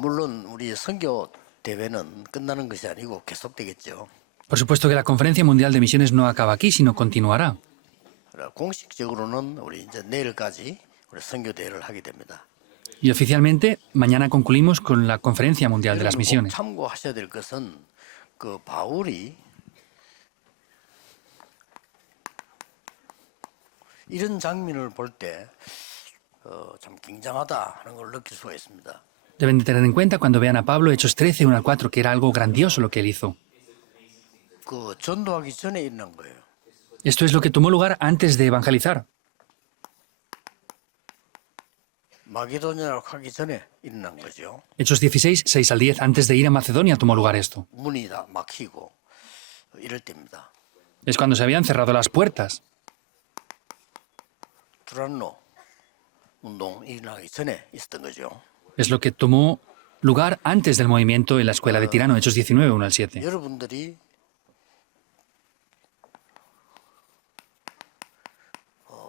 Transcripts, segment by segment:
물론 우리 선교 대회는 끝나는 것이 아니고 계속되겠죠. Por supuesto que la Conferencia Mundial de Misiones no acaba aquí, sino continuará. 공식적으로는 우리 이제 내일까지 우리 선교 대회를 하게 됩니다. Y oficialmente, mañana concluimos con la Conferencia Mundial de las 여러분 꼭 Misiones. 참고하셔야 될 것은 그 바울이 이런 장면을 볼 때 참 굉장하다 하는 걸 느낄 수가 있습니다. Deben de tener en cuenta cuando vean a Pablo, Hechos 13, 1 al 4, que era algo grandioso lo que él hizo. 그 전도하기 전에 일어난 거예요. Esto es lo que tomó lugar antes de evangelizar. 마게도냐로 가기 전에 일어난 거죠. Hechos 16, 6 al 10, antes de ir a Macedonia tomó lugar esto. 문이 다 막히고 이럴 때입니다. Es cuando se habían cerrado las puertas. 두란노 운동 일어나기 전에 있었던 거죠. Es lo que tomó lugar antes del movimiento en la escuela de Tirano, Hechos 19, 1 al 7. 여러분들이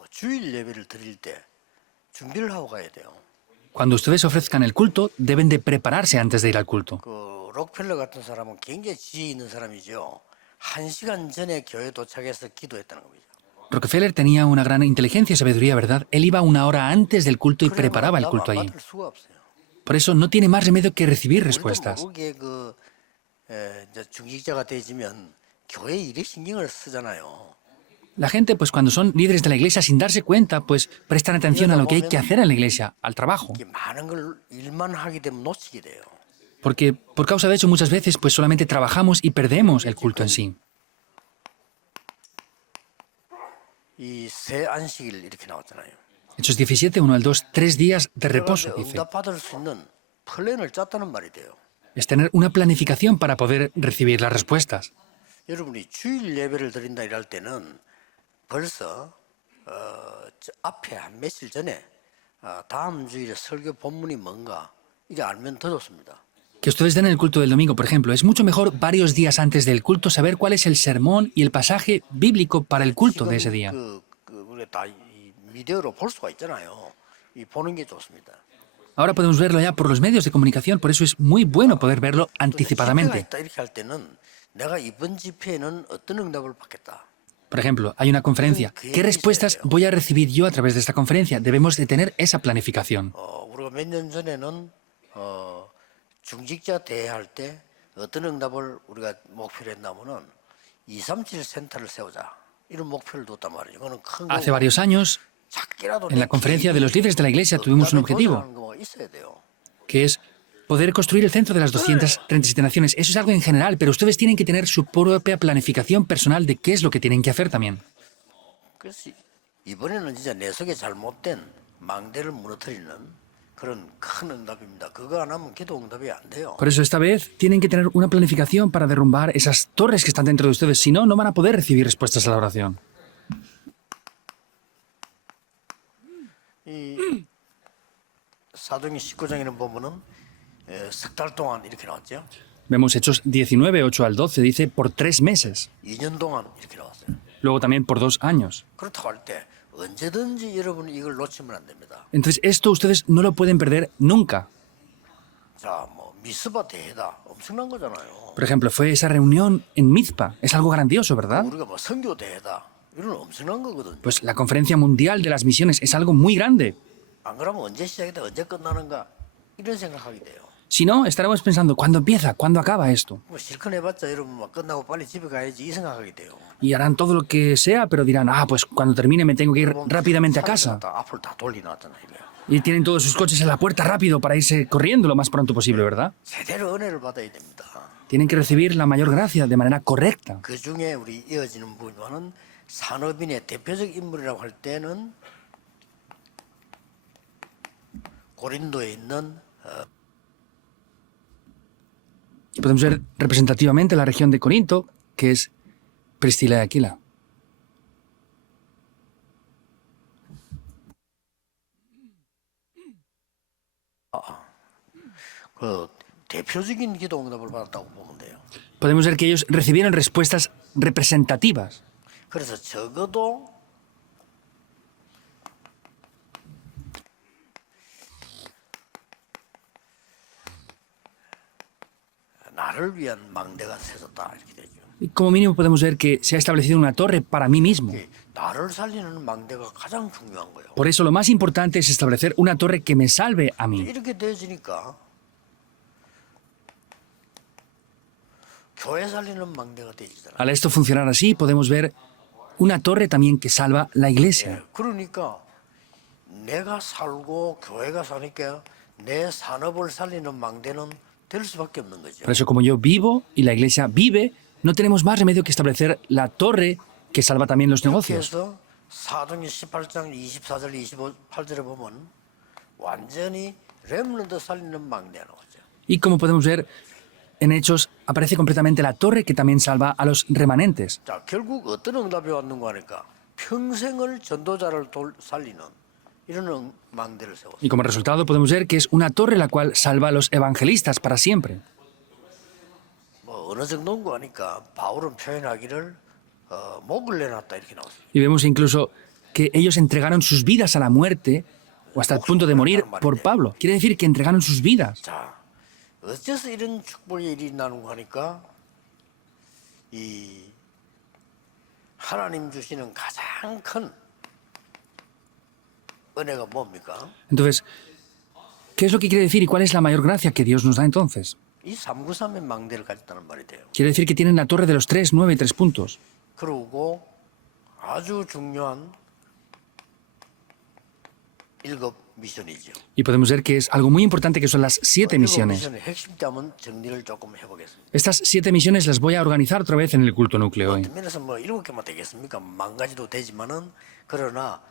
주일 예배를 드릴 때 준비를 하고 가야 돼요. Cuando ustedes ofrezcan el culto, deben de prepararse antes de ir al culto. 그 록펠러 같은 사람은 굉장히 지혜 있는 사람이죠. 1시간 전에 교회 도착해서 기도했다는 겁니다. Rockefeller tenía una gran inteligencia y sabiduría, ¿verdad? Él iba una hora antes del culto y preparaba el culto allí. 받을 수가 없어요. Por eso no tiene más remedio que recibir 우리도 respuestas. 모르게 이제 중직자가 되지면 교회 일에 신경을 쓰잖아요. La gente, pues cuando son líderes de la iglesia, sin darse cuenta, pues prestan atención a lo que hay que hacer en la iglesia, al trabajo. 이게 많은 걸 일만 하게 되면 놓치게 돼요. Porque por causa de eso muchas veces pues solamente trabajamos y perdemos el culto en sí. 이 새 안식일 이렇게 나왔잖아요. Hechos 17, 1 al 2, 3 días de reposo, dice. 응답받을 수 있는 플랜을 짰다는 말이 돼요. Es tener una planificación para poder recibir las respuestas. 여러분이 주일 예배를 드린다 이럴 때는 벌써 앞에 한 며칠 전에 다음 주일에 설교 본문이 뭔가 이게 알면 더 좋습니다. Que ustedes den el culto del domingo, por ejemplo, es mucho mejor varios días antes del culto saber cuál es el sermón y el pasaje bíblico para el culto de ese día. 우리가 다 이 미디어로 볼 수가 있잖아요. 이 보는 게 좋습니다. Ahora podemos verlo ya por los medios de comunicación, por eso es muy bueno poder verlo 집회가 anticipadamente. 있다 이렇게 할 때는 내가 이번 집회에는 어떤 응답을 받겠다. Por ejemplo, hay una conferencia. ¿Qué respuestas voy a recibir yo a través de esta conferencia? Debemos de tener esa planificación. 우리가 몇 년 전에는 중직자 대회할 때 어떤 응답을 우리가 목표로 했냐면은 237 센터를 세우자 이런 목표를 뒀단 말이에요. 이거는 큰 Hace 거고 varios años, 작게라도 en la conferencia de los líderes de la iglesia tuvimos un objetivo, 거가 있어야 돼요. que es poder construir el centro de las 237 naciones. Eso es algo en general, pero ustedes tienen que tener su propia planificación personal de qué es lo que tienen que hacer también. 그래서 이번에는 진짜 내 속에 잘못된 망대를 무너뜨리는 그런 큰 응답입니다. 그거 안 하면 기도 응답이 안 돼요. Por eso esta vez tienen que tener una planificación para derrumbar esas torres que están dentro de ustedes. Si no, no van a poder recibir respuestas a la oración. 이 사도행 19장에는 보면은 석 달 동안 이렇게 나왔죠. Vemos Hechos 19, 8 al 12, dice por 3 meses. 2년 동안 이렇게 나왔어요. Luego también por 2 años. 그렇다고 할 때 언제든지 여러분 이걸 놓치면 안 됩니다. Entonces esto ustedes no lo pueden perder nunca. 자, 뭐 미스바 대회다 엄청난 거잖아요. Por ejemplo, fue esa reunión en Mizpa. Es algo grandioso, ¿verdad? 우리가 뭐 선교 대회다 이런 엄청난 거거든요. Pues la Conferencia Mundial de las Misiones es algo muy grande. 안 그러면 언제 시작이다 언제 끝나는가 이런 생각하게 돼요. Si no, estaremos pensando, ¿cuándo empieza? ¿Cuándo acaba esto? 뭐 실컷 해봤자 여러분 막 끝나고 빨리 집에 가야지 이 생각하게 돼요. Y harán todo lo que sea, pero dirán, pues cuando termine me tengo que ir rápidamente a casa. 앞을 다 돌려놨잖아 이거야. Y tienen todos sus coches en la puerta rápido para irse corriendo lo más pronto posible, ¿verdad? 제대로 은혜를 받아야 됩니다. Tienen que recibir la mayor gracia de manera correcta. 그 중에 우리 이어지는 부분은 산업인의 대표적 인물이라고 할 때는 고린도에 있는 Y podemos ver representativamente la región de Corinto, que es Priscila y Aquila. 그 대표적인 기도 응답을 받았다고 보면 돼요. Podemos ver que ellos recibieron respuestas representativas. 그래서 적어도 나를 위한 망대가 세졌다 이렇게 되죠. Y como mínimo podemos ver que se ha establecido una torre para mí mismo. 나를 살리는 망대가 가장 중요한 거예요. Por eso lo más importante es establecer una torre que me salve a mí. 이렇게 되어지니까 교회 살리는 망대가 되지잖아요. Al esto funcionar así, podemos ver una torre también que salva la iglesia. 그러니까 내가 살고 교회가 사니까 내 산업을 살리는 망대는 될 수밖에 없는 거죠. Por eso, como yo vivo y la iglesia vive, no tenemos más remedio que establecer la torre que salva también los negocios. 그래서 사도행전 18장 24절 28절에 보면 완전히 렘넌트 살리는 망대라는 거죠. Y como podemos ver en Hechos, aparece completamente la torre que también salva a los remanentes. 자, 결국 어떤 응답이 왔는가 하니까 평생을 전도자를 살리는 이런 망대를 세웠어요. Y como resultado podemos ver que es una torre la cual salva a los evangelistas para siempre. 뭐 어느 정도인가 하니까 바울은 표현하기를 목을 내놨다 이렇게 나왔어요. Y vemos incluso que ellos entregaron sus vidas a la muerte o hasta el punto de morir por Pablo. Quiere decir que entregaron sus vidas. 자, 어째서 이런 축복의 일이 나는가 하니까 이 하나님 주시는 가장 큰 은혜가 뭡니까? Entonces, ¿qué es lo que quiere decir y cuál es la mayor gracia que Dios nos da entonces? 이 393의 망대를 가졌다는 말이 돼요. Quiere decir que tienen la torre de los 3, 9 y 3 puntos. 그리고 아주 중요한 7 미션이죠. Y podemos ver que es algo muy importante que son las 7 misiones. 미션의 핵심점은 정리를 조금 해보겠습니다. Estas 7 misiones las voy a organizar otra vez en el culto núcleo hoy. 어떤 면에서 뭐 7개만 되겠습니까? 10,000가지도 되지만은 그러나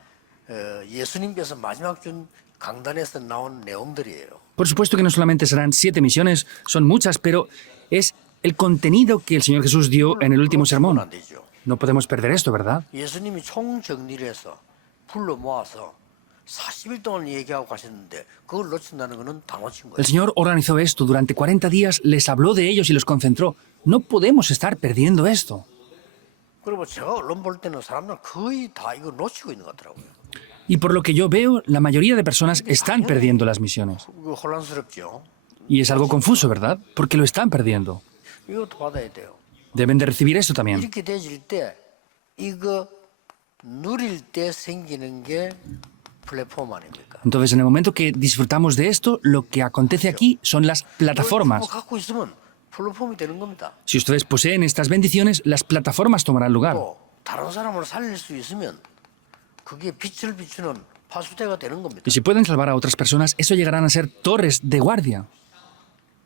예수님께서 마지막 준 강단에서 나온 내용들이에요. Por supuesto que no solamente serán 7 misiones, son muchas, pero es el contenido que el Señor Jesús dio en el último sermón. 안 되죠. No podemos perder esto, ¿verdad? 예수님이 총 정리를 해서 불러 모아서 40일 동안 얘기하고 가셨는데 그걸 놓친다는 거는 다 놓친 거예요. El Señor organizó esto durante 40 días, les habló de ellos y los concentró. No podemos estar perdiendo esto. 그리고 제가 언론 볼 때는 사람들은 거의 다 이거 놓치고 있는 것 같더라고요. Y por lo que yo veo, la mayoría de personas están perdiendo las misiones. 이거 혼란스럽죠. Y es algo confuso, ¿verdad? Porque lo están perdiendo. 이것도 받아야 돼요. Deben de recibir esto también. 이렇게 되질 때 이거 누릴 때 생기는 게 플랫폼 아닙니까? Entonces, en el momento que disfrutamos de esto, lo que acontece aquí son las plataformas. 이거 갖고 있으면 플랫폼이 되는 겁니다. Si ustedes poseen estas bendiciones, las plataformas tomarán lugar. 또 다른 사람을 살릴 수 있으면 그게 빛을 비추는 파수대가 되는 겁니다. Y si pueden salvar a otras personas, eso llegarán a ser torres de guardia.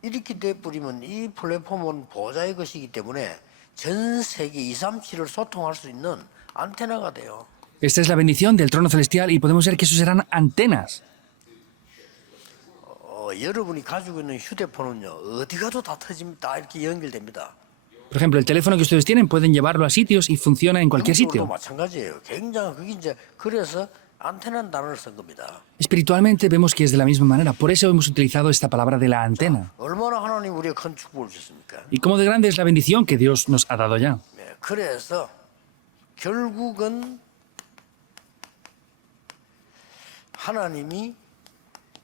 이렇게 돼버리면 이 플랫폼은 보좌의 것이기 때문에 전 세계 237을 소통할 수 있는 안테나가 돼요. Esta es la bendición del trono celestial y podemos ver que eso serán antenas. 여러분이 가지고 있는 휴대폰은요 어디 가도 다 터집니다. 다 이렇게 연결됩니다. Por ejemplo, el teléfono que ustedes tienen pueden llevarlo a sitios y funciona en cualquier 영적으로도 sitio. 마찬가지예요. 굉장히 그게 이제 그래서 안테나는 단어를 쓴 겁니다. Espiritualmente vemos que es de la misma manera. Por eso hemos utilizado esta palabra de la antena. 얼마나 하나님 우리의 큰 축복을 주셨습니까? Y cómo de grande es la bendición que Dios nos ha dado ya. 네, 그래서 결국은 하나님이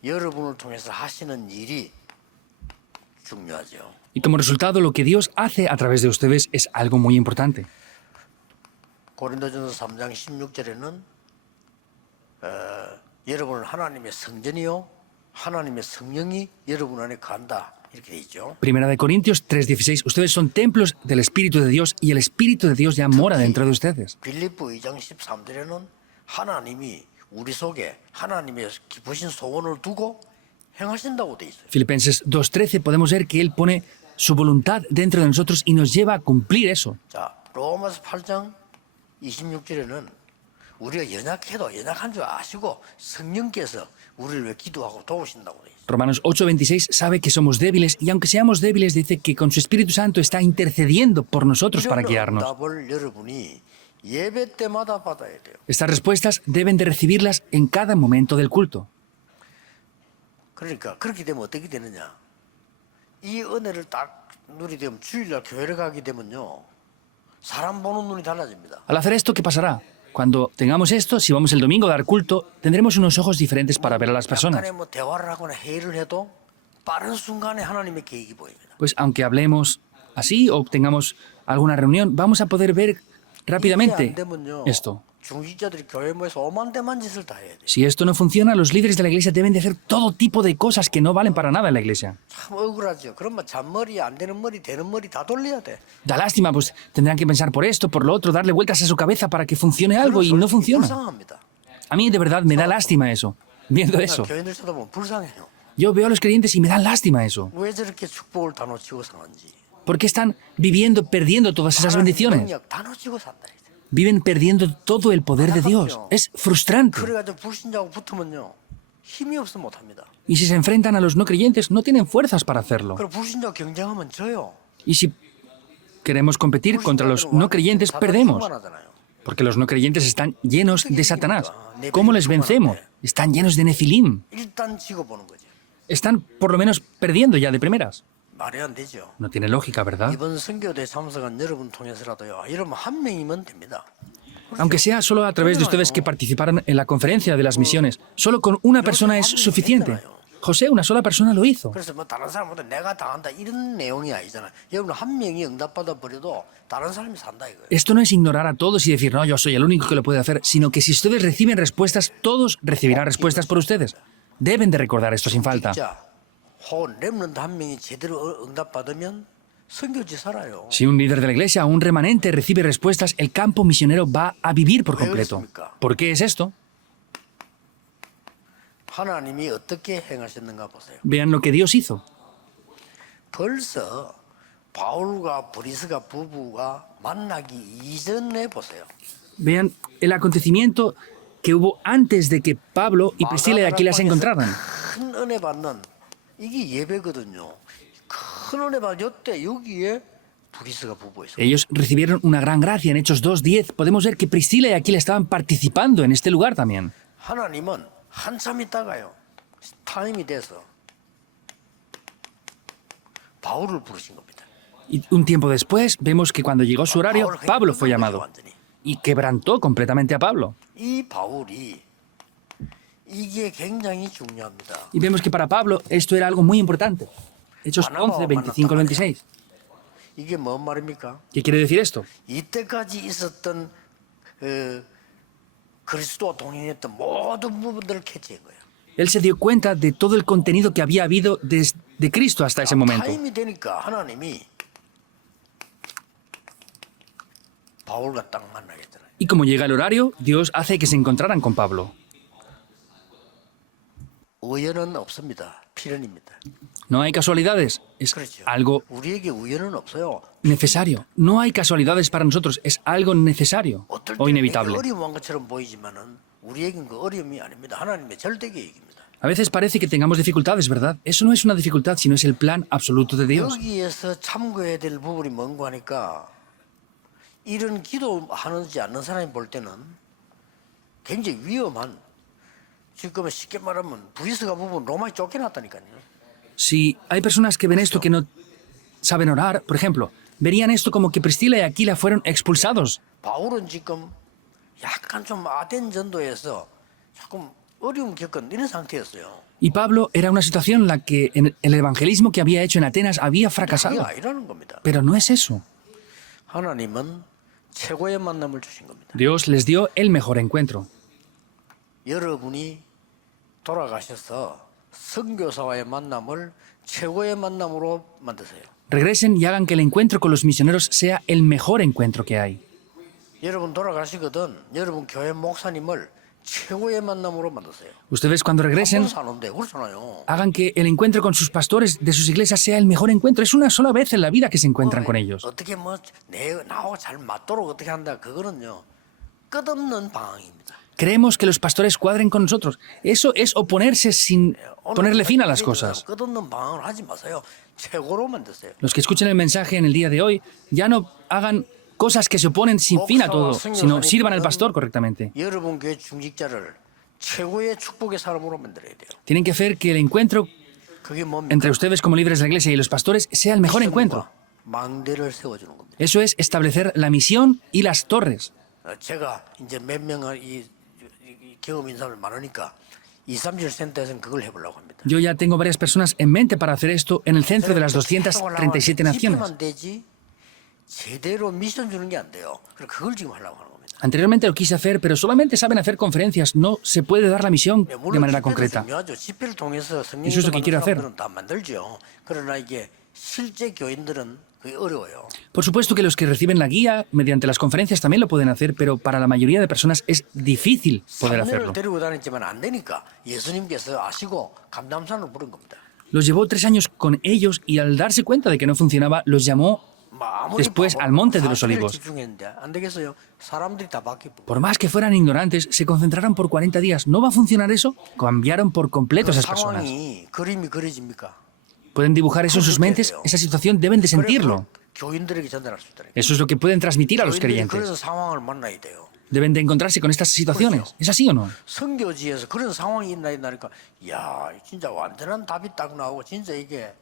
여러분을 통해서 하시는 일이 중요하죠. Y como resultado, lo que Dios hace a través de ustedes es algo muy importante. 고린도전서 3장 16절에는 여러분은 하나님의 성전이요 하나님의 성령이 여러분 안에 간다 이렇게 돼 있죠. Primera de Corintios 3:16. Ustedes son templos del Espíritu de Dios y el Espíritu de Dios ya mora dentro de ustedes. 빌립보 2장 13절에는 하나님이 우리 속에 하나님의 깊으신 소원을 두고 행하신다고 돼 있어요. Filipenses 2:13 podemos ver que Él pone su voluntad dentro de nosotros y nos lleva a cumplir eso. 자, 로마서 8장 26절에는 우리가 연약해도 연약한 줄 아시고 성령께서 우리를 왜 기도하고 도우신다고 돼 있어요. Romanos 8:26 sabe que somos débiles y aunque seamos débiles dice que con su Espíritu Santo está intercediendo por nosotros para 이런 guiarnos. 응답을 여러분이 예배 때마다 받아야 돼요. Estas respuestas deben de recibirlas en cada momento del culto. 그러니까 그렇게 되면 어떻게 되느냐? 이 은혜를 딱 누리게 되면 주일날 교회를 가게 되면요. 사람 보는 눈이 달라집니다. Al hacer esto, ¿qué pasará? Cuando tengamos esto, si vamos el domingo a dar culto, tendremos unos ojos diferentes para ver a las personas. 약간의 뭐 대화를 하거나 회의를 해도 빠른 순간에 하나님의 계획이 보입니다. Pues aunque hablemos así o tengamos alguna reunión, vamos a poder ver 이게 안 rápidamente 되면요. esto. 중직자들이 교회 모여서 오만대만 짓을 다 해야 돼요. Si esto no funciona, los líderes de la iglesia deben de hacer todo tipo de cosas que no valen para nada en la iglesia. 참 억울하죠. 그러면 잔머리 안 되는 머리 되는 머리 다 돌려야 돼. Da lástima, pues tendrán que pensar por esto, por lo otro, darle vueltas a su cabeza para que funcione algo y no 솔직히 funciona. 불쌍합니다. A mí de verdad me da lástima eso, viendo eso. 교인들 쳐다보면 불쌍해요. Yo veo a los creyentes y me da lástima eso. 왜 저렇게 축복을 다 놓치고 사는지. ¿Por qué están viviendo, perdiendo todas esas 하나님 bendiciones? 능력 다 놓치고 산다. 이제. Viven perdiendo todo el poder de Dios. Es frustrante. 그래가지고 불신자하고 붙으면요. 힘이 없어 못합니다. Y si se enfrentan a los no creyentes, no tienen fuerzas para hacerlo. 그리고 불신자하고 경쟁하면 져요. Y si queremos competir contra los no creyentes, perdemos. 충만하잖아요. Porque los no creyentes están llenos de Satanás. ¿Cómo les vencemos? Están llenos de Nefilim. 일단 지고 보는 거죠. Están por lo menos perdiendo ya de primeras. 말이 안 되죠. No tiene lógica, ¿verdad? 이번 선교대 참석한 여러분 통해서라도요. 여러분 한 명이면 됩니다. Aunque sea solo a través de ustedes que participaron en la conferencia de las misiones, solo con una persona es suficiente. José, una sola persona lo hizo. 그래서 뭐 다른 사람보다 내가 당한다 이런 내용이 아니잖아요. 여러분 한 명이 응답받아 버려도 다른 사람이 산다 이거예요. Esto no es ignorar a todos y decir, no, yo soy el único que lo puede hacer, sino que si ustedes reciben respuestas, todos recibirán respuestas por ustedes. Deben de recordar esto sin falta. 자, 혹은 렘넌트 한 명이 제대로 응답받으면 선교지 살아요. Si un líder de la iglesia o un remanente recibe respuestas, el campo misionero va a vivir por completo. ¿Por qué es esto? 하나님이 어떻게 행하셨는가 보세요. Vean lo que Dios hizo. 벌써 바울과 브리스가 부부가 만나기 이전에 보세요. Vean el acontecimiento que hubo antes de que Pablo y Priscila y Aquila se encontraran. 큰 은혜 받는 이게 예배거든요. 큰 은혜 받는 이때 여기에 브리스가 부부 있어요. Ellos recibieron una gran gracia en Hechos 2:10. Podemos ver que Priscila y Aquila estaban participando en este lugar también. 하나님은 한참 있다가요. 타임이 돼서 바울을 부르신 겁니다. Y un tiempo después vemos que cuando llegó su horario, Pablo fue llamado y quebrantó completamente a Pablo. 이 바울이 이게 굉장히 중요합니다. Y vemos que para Pablo esto era algo muy importante. Hechos 11, 25 al 26. 이게 뭔 말입니까? ¿Qué quiere decir esto? 이때까지 있었던 그리스도와 동행했던 모든 부분들을 캐치한 거예요. Él se dio cuenta de todo el contenido que había habido desde Cristo hasta ese momento. 타임이 되니까 하나님이 바울과 딱 만나겠더라. Y como llega el horario, Dios hace que se encontraran con Pablo. 우연은 없습니다. 필연입니다. No hay casualidades, es 그렇죠. algo 우리에게 우연은 없어요. necesario. No hay casualidades para nosotros, es algo necesario 어떨 o 때는 inevitable. 어려운 것처럼 보이지만은 우리에겐 그 어려움이 아닙니다. 하나님의 절대 계획입니다. A veces parece que tengamos dificultades, ¿verdad? Eso no es una dificultad, sino es el plan absoluto de Dios. 여기에서 참고해야 될 부분이 뭔가 하니까 이런 기도하는지 않는 사람이 볼 때는 굉장히 위험한 지금 쉽게 말하면 브리스가 부분 로마에 쫓겨났다니까요. Si hay personas que ven esto que no saben orar, por ejemplo, verían esto como que Priscila y Aquila fueron expulsados. 바울은 지금 약간 좀 아덴 전도에서 조금 어려움 겪은 이런 상태였어요. Y Pablo era una situación en la que en el evangelismo que había hecho en Atenas había 그게 fracasado. 아니라는 겁니다. Pero no es eso. 하나님은 최고의 만남을 주신 겁니다. Dios les dio el mejor encuentro. 여러분이 돌아가셔서 선교사와의 만남을 최고의 만남으로 만드세요. Regresen y hagan que el encuentro con los misioneros sea el mejor encuentro que hay. 여러분 돌아가시거든 여러분 교회 목사님을 최고의 만남으로 만드세요. Ustedes cuando regresen, 한번 사는데 그렇잖아요. hagan que el encuentro con sus pastores de sus iglesias sea el mejor encuentro. Es una sola vez en la vida que se encuentran con ellos. 어떻게 나하고 잘 맞도록 어떻게 한다 그거는요 끝없는 방황입니다. Creemos que los pastores cuadren con nosotros. Eso es oponerse sin ponerle fin a las cosas. 끝없는 방황을 하지 마세요. 최고로 만드세요. Los que escuchen el mensaje en el día de hoy ya no hagan cosas que se oponen sin fin a todo, sino sirvan al pastor correctamente. 여러분 교회 중직자를 최고의 축복의 사람으로 만들어야 돼요. Tienen que hacer que el encuentro 그게 뭡니까? entre ustedes como líderes de la iglesia y los pastores sea el mejor encuentro. 망대를 세워주는 겁니다. Eso es establecer la misión y las torres. 제가 이제 몇 명의 이 경험 인사를 많으니까 237센터에서는 그걸 해보려고 합니다. Yo ya tengo varias personas en mente para hacer esto en el centro de las 237 naciones. 집회만 되지 제대로 미션 주는 게 안 돼요. 그래서 그걸 지금 하려고 하는 겁니다. Anteriormente lo quise hacer, pero solamente saben hacer conferencias. No se puede dar la misión de 물론 manera 집회도 concreta. 중요하죠. 집회를 통해서 Eso es lo que quiero hacer. 사람들은 다 만들죠. 그러나 이게 실제 교인들은 그게 어려워요. Por supuesto que los que reciben la guía mediante las conferencias también lo pueden hacer, pero para la mayoría de personas es difícil poder 3년을 hacerlo. 데리고 다녔지만 안 되니까 예수님께서 아시고 감담산으로 부른 겁니다. Los llevó 3 años con ellos y al darse cuenta de que no funcionaba, los llamó después al Monte de los Olivos. 집중했는데 안 되겠어요. 사람들이 다 바뀌고. Por más que fueran ignorantes, se concentraron por 40 días. ¿No va a funcionar eso? Cambiaron por completo a esas personas. 상황이 그림이 그려집니까? ¿Pueden dibujar eso en sus mentes? Esa situación deben de sentirlo. 교인들에게 전달할 수 있다. Eso es lo que pueden transmitir a los 교인들이 creyentes. 그런 상황을 만나야 돼요. Deben de encontrarse con estas situaciones. ¿Es así o no? 선교지에서 그런 상황이 있나니까 야 진짜 완전한 답이 딱 나오고 진짜 이게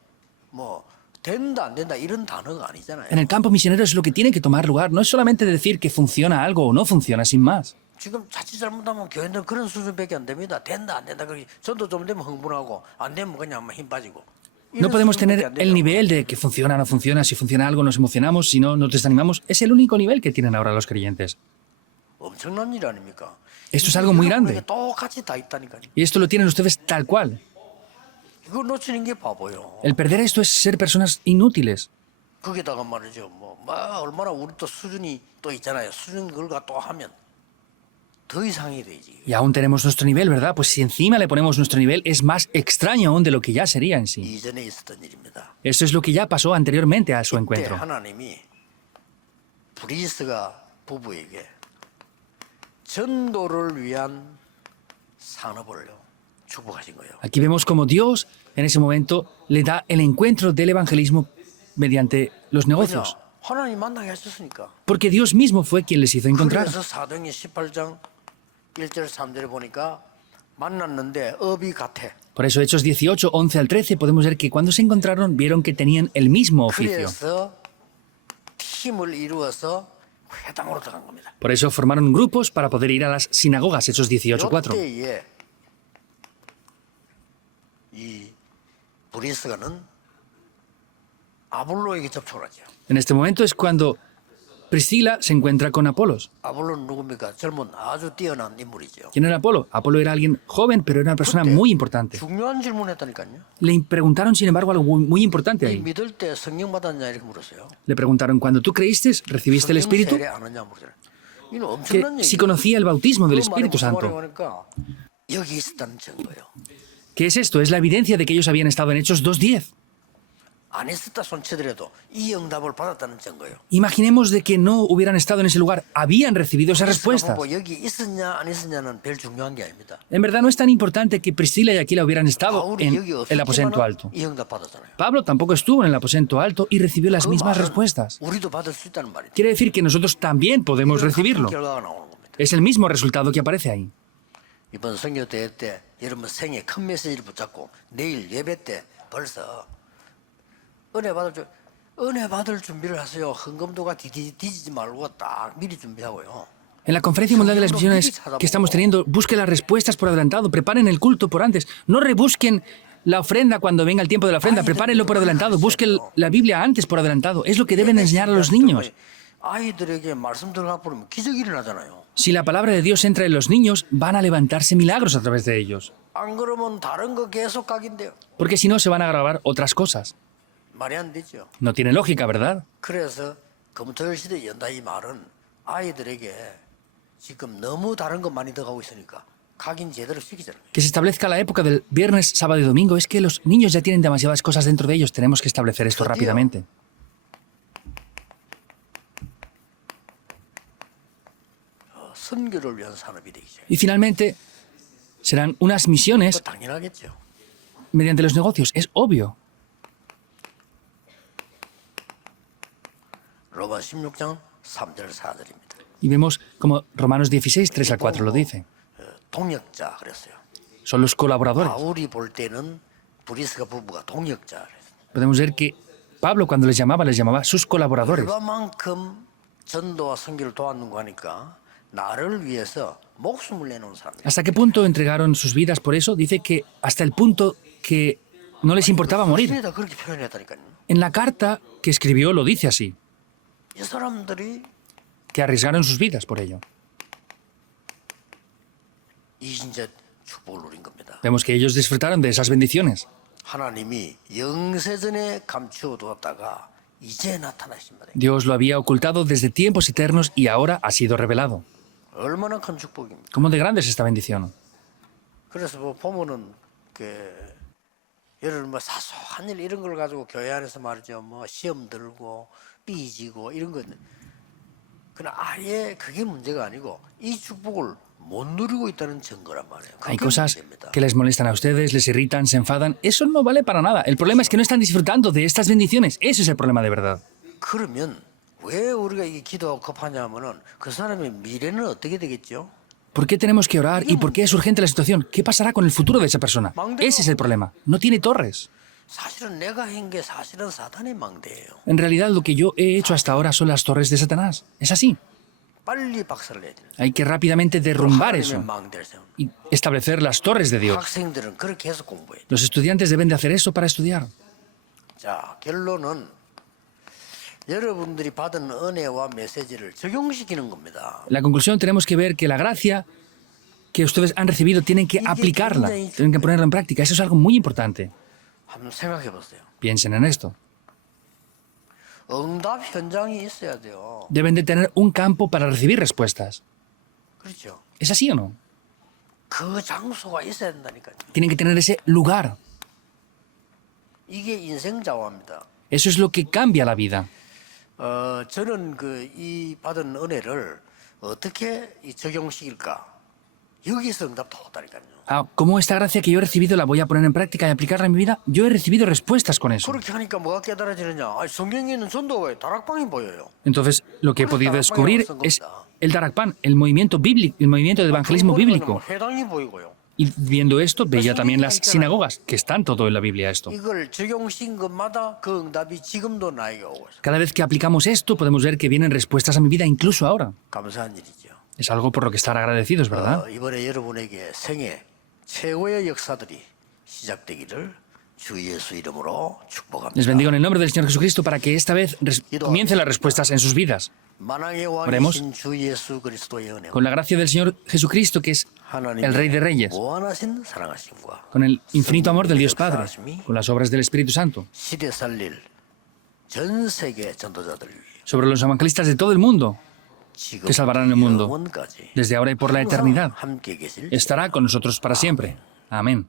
뭐 된다 안 된다 이런 단어가 아니잖아요. En el campo misionero es lo que tiene que tomar lugar. No es solamente decir que funciona algo o no funciona, sin más. 지금 자칫 잘못하면 교인들 그런 수준밖에 안 됩니다. 된다 안 된다 그러기 전도 좀 되면 흥분하고 안 되면 그냥 힘 빠지고. No podemos tener el nivel de que funciona o no funciona. Si funciona algo nos emocionamos, si no nos desanimamos. Es el único nivel que tienen ahora los creyentes. 엄청난 일 아닙니까? Esto es algo muy grande. 똑같이 다 있다니까요. Y esto lo tienen ustedes tal cual. 이거 놓치는 게 바보요. El perder esto es ser personas inútiles. 거기다가 말이죠. 얼마나 우리 또 수준이 또 있잖아요. 수준 그걸 또 하면 더 이상이 되지. Y aún tenemos nuestro nivel, ¿verdad? Pues si encima le ponemos nuestro nivel, es más extraño aún de lo que ya sería en sí. 이전에 있었던 일입니다. Eso es lo que ya pasó anteriormente a su 그때 encuentro. 하나님이 브리스가 부부에게 전도를 위한 산업을 축복하신 거예요. Aquí vemos como Dios en ese momento le da el encuentro del evangelismo mediante los 왜냐? negocios. 하나님 만나게 하셨으니까. Porque Dios mismo fue quien les hizo encontrar. 그래서 사도행전 18장 1절 3절에 보니까 만났는데 업이 같아. Por eso Hechos 18, 11 al 13 podemos ver que cuando se encontraron vieron que tenían el mismo oficio. 그래서 팀을 이루어서 회당으로 들어간 겁니다. Por eso formaron grupos para poder ir a las sinagogas, Hechos 18, 4. 이때에 이 브리스가는 아볼로에게 접촉을 하죠. En este momento es cuando Priscila se encuentra con Apolos. 아볼로는 누굽니까? 젊은 아주 뛰어난 인물이죠. ¿Quién era Apolo? Apolo era alguien joven, pero era una persona muy importante. 중요한 질문했다니까요. Le preguntaron, sin embargo, algo muy importante 이 ahí. 믿을 때 성령 받았냐 이렇게 물었어요. Le preguntaron, cuando tú creíste, recibiste el 성령 Espíritu, 세례 안 하냐 물었어요. 이는 que 엄청난 si 얘기예요. conocía el bautismo del 그 말이 Espíritu 무슨 Santo. 말이냐고 하니까 여기 있었다는 증거예요. ¿Qué es esto? Es la evidencia de que ellos habían estado en Hechos 2.10. 안 있었다 손치더라도 이 응답을 받았다는 증거예요. Imaginemos de que no hubieran estado en ese lugar, habían recibido esas respuestas. 뭐 여기 있었냐 안 있었냐는 별 중요한 게 아닙니다. En verdad no es tan importante que Priscila y Aquila hubieran estado 바울이 en 여기 el aposento alto. 없었지만 이 응답 받았잖아요. Pablo tampoco estuvo en el aposento alto y recibió las 그 mismas 말은 respuestas. 우리도 받을 수 있다는 말이죠. Quiere decir que nosotros también podemos recibirlo. 결과가 나오는 겁니다. Es el mismo resultado que aparece ahí. 이번 선교 대회 때 여러분 생애 큰 메시지를 붙잡고 내일 예배 때 벌써 은혜 받을 준비를 하세요. 헌금도가 뒤지지 말고 딱 미리 준비하고요. En la Conferencia Mundial de las Misiones que estamos teniendo, busquen las respuestas por adelantado, preparen el culto por antes. No rebusquen la ofrenda cuando venga el tiempo de la ofrenda, prepárenlo por adelantado, busquen la Biblia antes por adelantado. Es lo que deben enseñar a los niños. 아이들에게 말씀 들어가 버리면 기적이 일어나잖아요. Si la palabra de Dios entra en los niños, van a levantarse milagros a través de ellos. 안 그러면 다른 거 계속 각인데요. Porque si no, se van a grabar otras cosas. 말이 안 되죠. No tiene lógica, ¿verdad? 그래서 검토일 시대 연다 이 말은 아이들에게 지금 너무 다른 것 많이 들어가고 있으니까 각인 제대로 시키잖아요. Que se establezca la época del viernes, sábado y domingo. Es que los niños ya tienen demasiadas cosas dentro de ellos. Tenemos que establecer esto rápidamente. 선교를 위한 산업이 되죠. Y finalmente, serán unas misiones 당연하겠죠. mediante los negocios. Es obvio. 로마 16장 3절 4절입니다. Y vemos como Romanos 16, 3 al 4 lo dice. 동역자 그랬어요. Son los colaboradores. 바울이 볼 때는 브리스가 부부가 동역자 그랬어요. Podemos ver que Pablo cuando les llamaba sus colaboradores. 얼마만큼 전도와 선교를 도왔는가 하니까 나를 위해서 목숨을 내놓은 사람들. ¿Hasta qué punto entregaron sus vidas por eso? Dice que hasta el punto que no les importaba morir. 시에다 그렇게 표현했다니까요. En la carta que escribió lo dice así, 이 사람들이 que arriesgaron sus vidas por ello. 이제 축복을 누린 겁니다. Vemos que ellos disfrutaron de esas bendiciones. 하나님이 영세전에 감추어 두었다가 이제 나타나신 말이에요. Dios lo había ocultado desde tiempos eternos y ahora ha sido revelado. 얼마나 큰 축복입니까? ¿Cómo de grande es esta bendición? 그래서 뭐 보면은 그 예를 들면 뭐 사소한 일 이런 걸 가지고 교회 안에서 말이죠. 뭐 시험 들고 삐지고 이런 거. 그러나 아예 그게 문제가 아니고 이 축복을 못 누리고 있다는 증거란 말이에요. Hay 그게 cosas 문제입니다. que les molestan a ustedes, les irritan, se enfadan. Eso no vale para nada. El problema es que no están disfrutando de estas bendiciones. Ese es el problema de verdad. 그러면 왜 우리가 이 기도가 급하냐면은 그 사람의 미래는 어떻게 되겠죠? ¿Por qué tenemos que orar y por qué es urgente la situación? ¿Qué pasará con el futuro de esa persona? Ese es el problema. No tiene torres. 사실은 내가 한 게 사실은 사탄의 망대예요. En realidad lo que yo he hecho hasta ahora son las torres de Satanás. Es así. 빨리 박살을 내야 돼요. Hay que rápidamente derrumbar 하나님의 eso 망대를 세우는. y establecer las torres de Dios. 학생들은 그렇게 해서 공부해야 돼. Los estudiantes deben de hacer eso para estudiar. 자, 결론은 여러분들이 받은 은혜와 메시지를 적용시키는 겁니다. En la conclusión tenemos que ver que la gracia que ustedes han recibido tienen que aplicarla, tienen que ponerla en práctica. Eso es algo muy importante. 한번 생각해 보세요. Piensen en esto. 응답 현장이 있어야 돼요. Deben de tener un campo para recibir respuestas. 그렇죠? ¿Es así o no? 그 장소가 있어야 된다니까요. Tienen que tener ese lugar. 이게 인생 자화입니다. Eso es lo que cambia la vida. 저는 이 받은 은혜를 어떻게 적용시킬까? 여기서 응답도 왔다니까요. ¿Cómo esta gracia que yo he recibido la voy a poner en práctica y aplicarla en mi vida? Yo he recibido respuestas con eso. 그렇게 하니까 뭐가 깨달아지느냐? 성경에 있는 전도가 다락방이 보여요. Entonces, lo que he podido descubrir es el Darakpan, el movimiento bíblico, el movimiento de evangelismo bíblico. 회당이 보이고요. Y viendo esto, veía también las sinagogas, que están todo en la Biblia esto. 이걸 적용시킨 것마다 그 응답이 지금도 나에게 오고 있어요. Cada vez que aplicamos esto, podemos ver que vienen respuestas a mi vida, incluso ahora. 감사한 일이죠. Es algo por lo que estar agradecidos, ¿verdad? 이번에 여러분에게 생애 최고의 역사들이 시작되기를 주 예수 이름으로 Les 축복합니다. bendigo en el nombre del Señor Jesucristo para que esta vez comiencen las respuestas en sus vidas. 만왕의 Oremos. 왕이신 주 예수 그리스도의 은혜, Con la gracia del Señor Jesucristo, que es el Rey de Reyes, 무한하신 사랑하심과 con el infinito amor del Dios Padre, con las obras del Espíritu Santo, 시대 살릴 전 세계 전도자들 위해 sobre los evangelistas de todo el mundo, 지금 que salvarán el mundo, 영원까지 desde ahora y por la 항상 eternidad, 함께 계실 estará con nosotros para siempre. Amén.